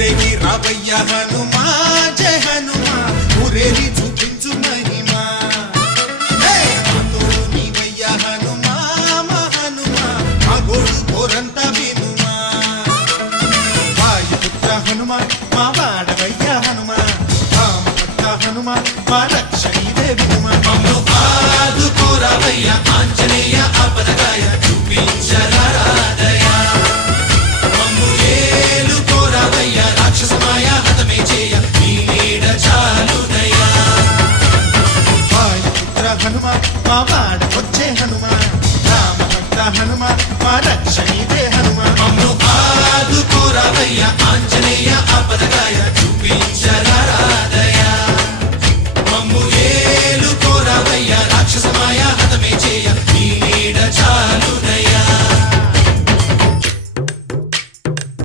ఊరేగి రావయ్య హనుమా జయ హనుమా ఊరేగి చూపించు మహిమా తోడు నీవయ్య హనుమా మా హనుమా మా గోడు కోరంత వినుమా వాయుపుత్ర హనుమా మా వాడవయ్య హనుమా రామభక్త హనుమా మా రక్షణీవే వినుమా మమ్ము ఆదుకోరావయ్య ఆంజనేయ ఆపదగాయ చూపించరారా